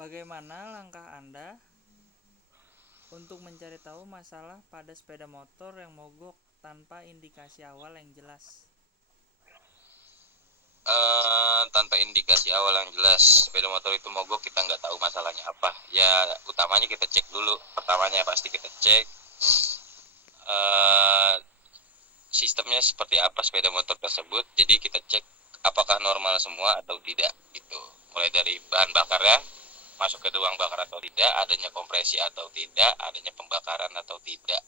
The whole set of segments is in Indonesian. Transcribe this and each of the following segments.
Bagaimana langkah Anda untuk mencari tahu masalah pada sepeda motor yang mogok tanpa indikasi awal yang jelas? Tanpa indikasi awal yang jelas sepeda motor itu mogok, kita nggak tahu masalahnya apa ya. Utamanya kita cek dulu, pertamanya pasti kita cek uh, sistemnya seperti apa sepeda motor tersebut. Jadi kita cek apakah normal semua atau tidak gitu, mulai dari bahan bakarnya masuk ke ruang bakar atau tidak, adanya kompresi atau tidak, adanya pembakaran atau tidak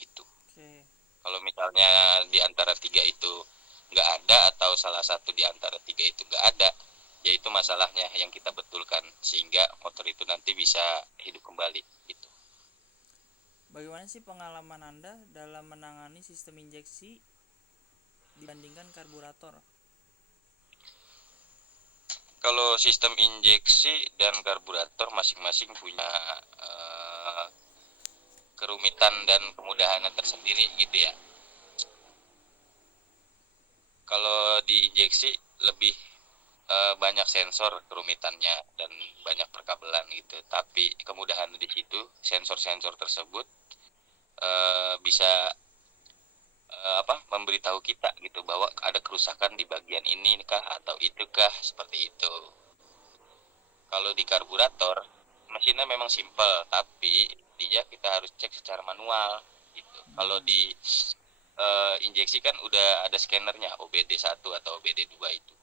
gitu. Oke. Kalau misalnya di antara tiga itu nggak ada, atau salah satu di antara tiga itu nggak ada, yaitu masalahnya yang kita betulkan sehingga motor itu nanti bisa hidup kembali gitu. Bagaimana sih pengalaman Anda dalam menangani sistem injeksi dibandingkan karburator? Kalau sistem injeksi dan karburator masing-masing punya kerumitan dan kemudahan tersendiri gitu ya. Kalau di injeksi lebih banyak sensor kerumitannya dan banyak perkabelan gitu. Tapi kemudahan di situ, sensor-sensor tersebut bisa memberitahu kita gitu bahwa ada kerusakan di bagian ini kah atau itu kah, seperti itu. Kalau di karburator mesinnya memang simple, tapi dia kita harus cek secara manual gitu. Kalau di injeksi kan udah ada scannernya, OBD1 atau OBD2 itu.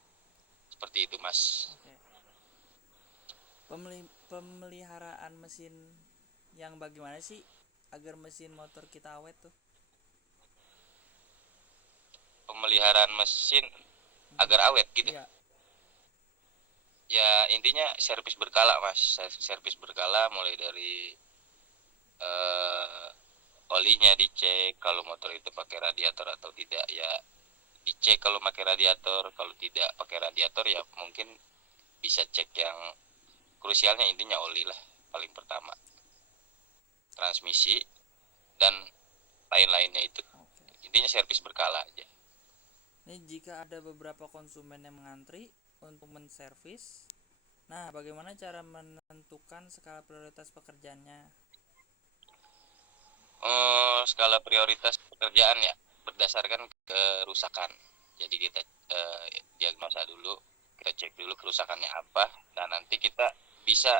Seperti itu, Mas. Oke. Pemeliharaan mesin yang bagaimana sih agar mesin motor kita awet tuh? Pemeliharaan mesin agar awet gitu. Iya. Ya intinya servis berkala, Mas. Servis berkala mulai dari eh, olinya dicek, kalau motor itu pakai radiator atau tidak ya dicek kalau pakai radiator, kalau tidak pakai radiator ya mungkin bisa cek yang krusialnya, intinya oli lah paling pertama, transmisi dan lain-lainnya itu. Oke. Intinya servis berkala aja. Ini jika ada beberapa konsumen yang mengantri untuk menservis, nah bagaimana cara menentukan skala prioritas pekerjaannya? Skala prioritas pekerjaan ya berdasarkan kerusakan. Jadi kita diagnosa dulu, kita cek dulu kerusakannya apa, dan nanti kita bisa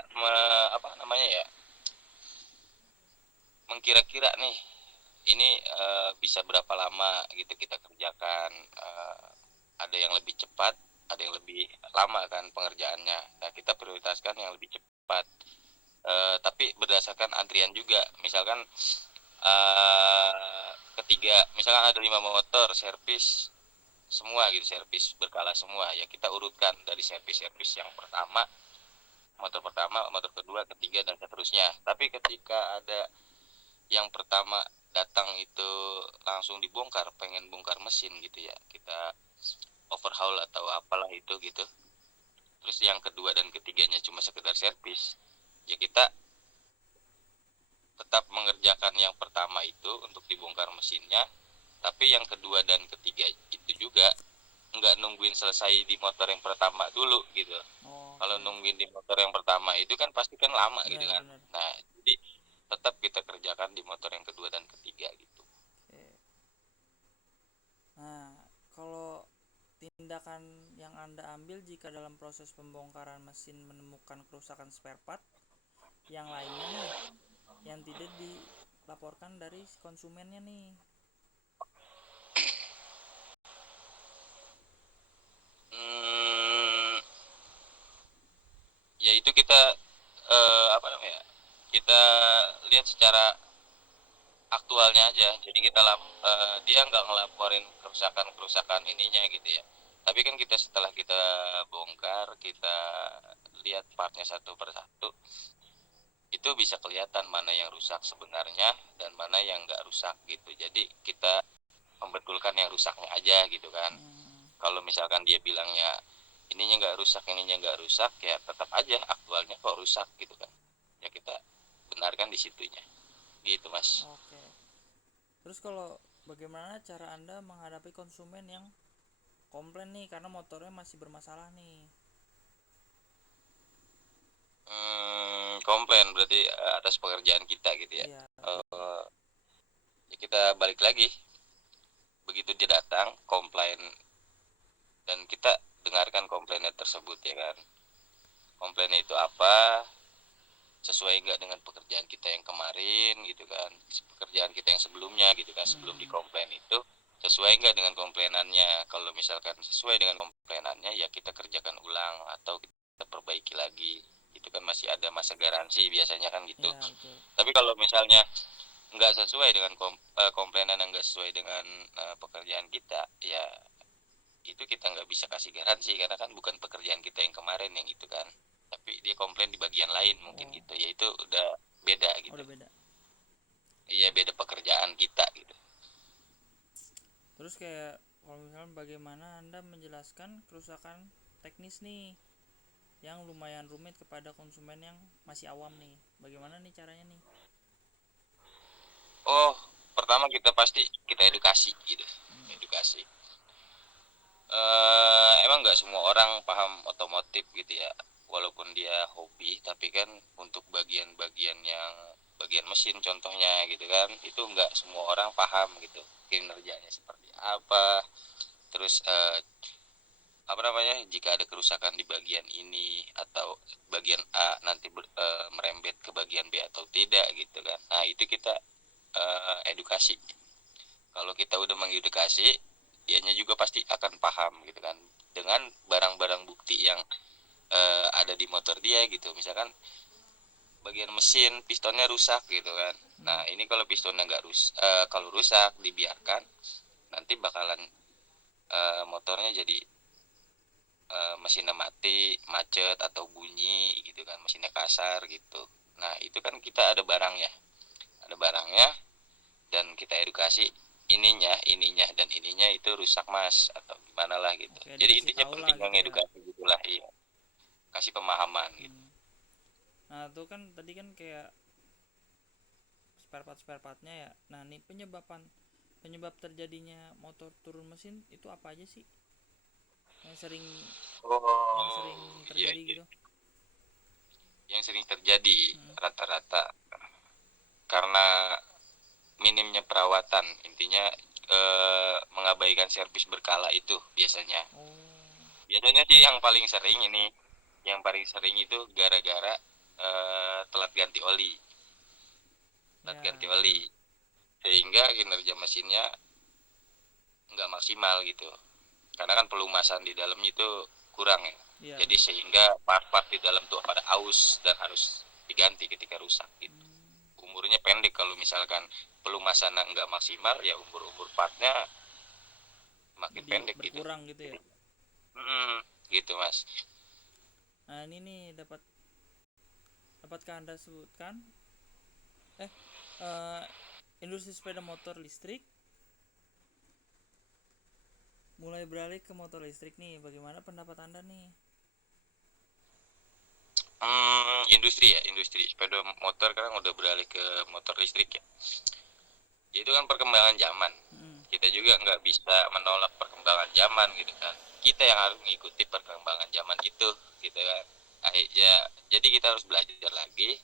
mengkira-kira nih ini bisa berapa lama gitu kita kerjakan. Ada yang lebih cepat, ada yang lebih lama kan pengerjaannya. Nah kita prioritaskan yang lebih cepat. Tapi berdasarkan antrian juga. Misalkan ketiga, misalkan ada 5 motor servis semua gitu, servis berkala semua ya, kita urutkan dari servis-servis yang pertama, motor kedua, ketiga, dan seterusnya. Tapi ketika ada yang pertama datang itu langsung dibongkar, pengen bongkar mesin gitu ya, kita overhaul atau apalah itu gitu, terus yang kedua dan ketiganya cuma sekedar servis, ya kita tetap mengerjakan yang pertama itu untuk dibongkar mesinnya, tapi yang kedua dan ketiga itu juga nggak nungguin selesai di motor yang pertama dulu gitu. Kalau Oke. nungguin di motor yang pertama itu kan pasti kan lama gitu kan. Benar-benar. Nah jadi tetap kita kerjakan di motor yang kedua dan ketiga gitu. Oke. Nah, kalau tindakan yang Anda ambil jika dalam proses pembongkaran mesin menemukan kerusakan spare part yang lainnya nih yang tidak dilaporkan dari konsumennya nih. Hmm, Ya itu kita kita lihat secara aktualnya aja. Jadi dia nggak ngelaporin kerusakan ininya gitu ya. Tapi kan kita setelah kita bongkar, kita lihat partnya satu per satu, itu bisa kelihatan mana yang rusak sebenarnya dan mana yang nggak rusak gitu. Jadi kita membetulkan yang rusaknya aja gitu kan. Hmm, Kalau misalkan dia bilangnya ininya nggak rusak, ininya nggak rusak, ya tetap aja aktualnya kok rusak gitu kan. Ya kita benarkan di situnya gitu, Mas. oke. Terus kalau bagaimana cara Anda menghadapi konsumen yang komplain nih karena motornya masih bermasalah nih? komplain berarti atas pekerjaan kita gitu ya. Iya. Ya kita balik lagi, begitu dia datang komplain dan kita dengarkan komplainnya tersebut ya kan. Komplainnya itu apa, sesuai nggak dengan pekerjaan kita yang kemarin gitu kan, pekerjaan kita yang sebelumnya gitu kan, sebelum dikomplain itu sesuai nggak dengan komplainannya. Kalau misalkan sesuai dengan komplainannya ya kita kerjakan ulang atau kita perbaiki lagi, itu kan masih ada masa garansi biasanya kan gitu. Iya, betul. Tapi kalau misalnya nggak sesuai dengan komplainan yang nggak sesuai dengan pekerjaan kita, ya itu kita nggak bisa kasih garansi karena kan bukan pekerjaan kita yang kemarin yang itu kan, tapi dia komplain di bagian lain mungkin gitu ya, itu udah beda gitu. Udah beda. Iya, beda pekerjaan kita gitu. Terus kayak kalau misalnya bagaimana Anda menjelaskan kerusakan teknis nih yang lumayan rumit kepada konsumen yang masih awam nih, bagaimana nih caranya nih? Oh, pertama kita pasti kita edukasi gitu, edukasi. Emang nggak semua orang paham otomotif gitu ya, walaupun dia hobi, tapi kan untuk bagian-bagian yang bagian mesin contohnya gitu kan, itu nggak semua orang paham gitu kinerjanya seperti apa. Terus apa namanya, jika ada kerusakan di bagian ini atau bagian A nanti merembet ke bagian B atau tidak gitu kan. Nah itu kita edukasi. Kalau kita udah mengedukasi, dianya juga pasti akan paham gitu kan, dengan barang-barang bukti yang ada di motor dia gitu. Misalkan bagian mesin pistonnya rusak gitu kan. Nah ini kalau pistonnya nggak kalau rusak dibiarkan, nanti bakalan motornya jadi mesinnya mati, macet atau bunyi gitu kan, mesinnya kasar gitu. Nah itu kan kita ada barangnya dan kita edukasi, ininya dan ininya itu rusak mas atau gimana lah gitu. Oke, Jadi dikasih intinya tahu lah penting gitu ya. mengedukasi gitulah, iya, kasih pemahaman gitu. Nah itu kan tadi kan kayak spare partnya ya. Nah ini penyebab terjadinya motor turun mesin itu apa aja sih yang sering terjadi Iya. gitu? Yang sering terjadi rata-rata karena minimnya perawatan, intinya mengabaikan servis berkala itu biasanya. Biasanya sih yang paling sering itu gara-gara telat ganti oli. Sehingga kinerja mesinnya nggak maksimal gitu, karena kan pelumasan di dalamnya itu kurang ya. Jadi sehingga part-part di dalam tuh pada aus dan harus diganti ketika rusak gitu. Umurnya pendek kalau misalkan pelumasan nggak maksimal, ya umur partnya makin jadi pendek berkurang gitu ya. Gitu mas. Nah ini nih dapatkah Anda sebutkan industri sepeda motor listrik mulai beralih ke motor listrik nih, bagaimana pendapat Anda nih? Industri sepeda motor kan udah beralih ke motor listrik ya. Itu kan perkembangan zaman. Kita juga nggak bisa menolak perkembangan zaman gitu kan. Kita yang harus mengikuti perkembangan zaman itu gitu kan. Ya, jadi kita harus belajar lagi,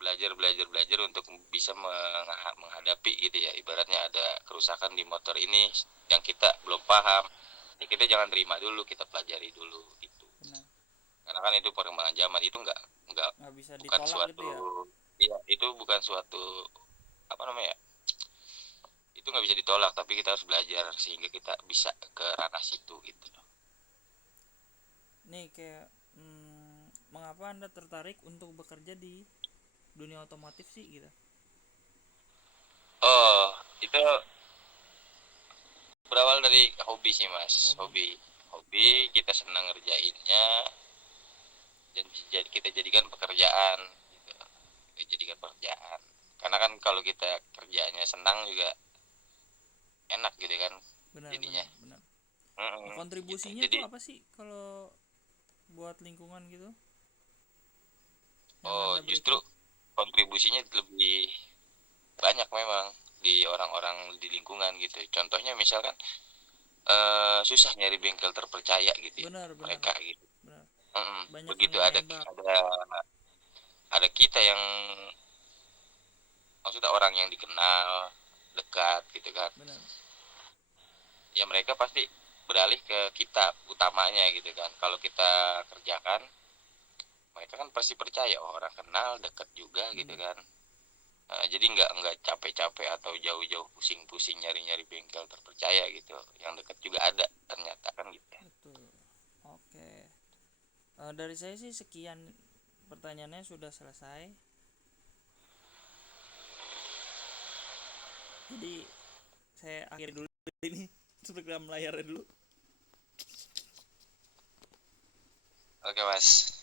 belajar untuk bisa menghadapi gitu ya. Ibaratnya ada kerusakan di motor ini yang kita belum paham, ya kita jangan terima dulu, kita pelajari dulu gitu. Benar. Karena kan itu perkembangan zaman, itu nggak bisa bukan suatu gitu ya. Iya, itu bukan suatu apa namanya, itu nggak bisa ditolak, tapi kita harus belajar sehingga kita bisa ke ranah situ gitu. Nih kayak mengapa Anda tertarik untuk bekerja di dunia otomotif sih gitu? Oh, itu berawal dari hobi sih mas. Hobi kita senang ngerjainnya dan kita jadikan pekerjaan gitu. Karena kan kalau kita kerjanya senang juga enak gitu kan. Jadinya benar. Kontribusinya gitu. Tuh apa sih kalau buat lingkungan gitu? Justru kontribusinya lebih banyak memang di orang-orang di lingkungan gitu. Contohnya misalkan susah nyari bengkel terpercaya gitu ya. Mereka gitu. Begitu ada ada kita yang maksudnya orang yang dikenal dekat gitu kan, benar. ya mereka pasti beralih ke kita utamanya gitu kan. Kalau kita kerjakan, mereka kan pasti percaya, oh, orang kenal dekat juga gitu kan. Nah, jadi nggak capek-capek atau jauh-jauh pusing-pusing nyari-nyari bengkel terpercaya gitu, yang dekat juga ada ternyata kan gitu. Betul. Oke. Dari saya sih sekian, pertanyaannya sudah selesai. Jadi saya akhiri dulu ini program layarnya dulu. Oke mas.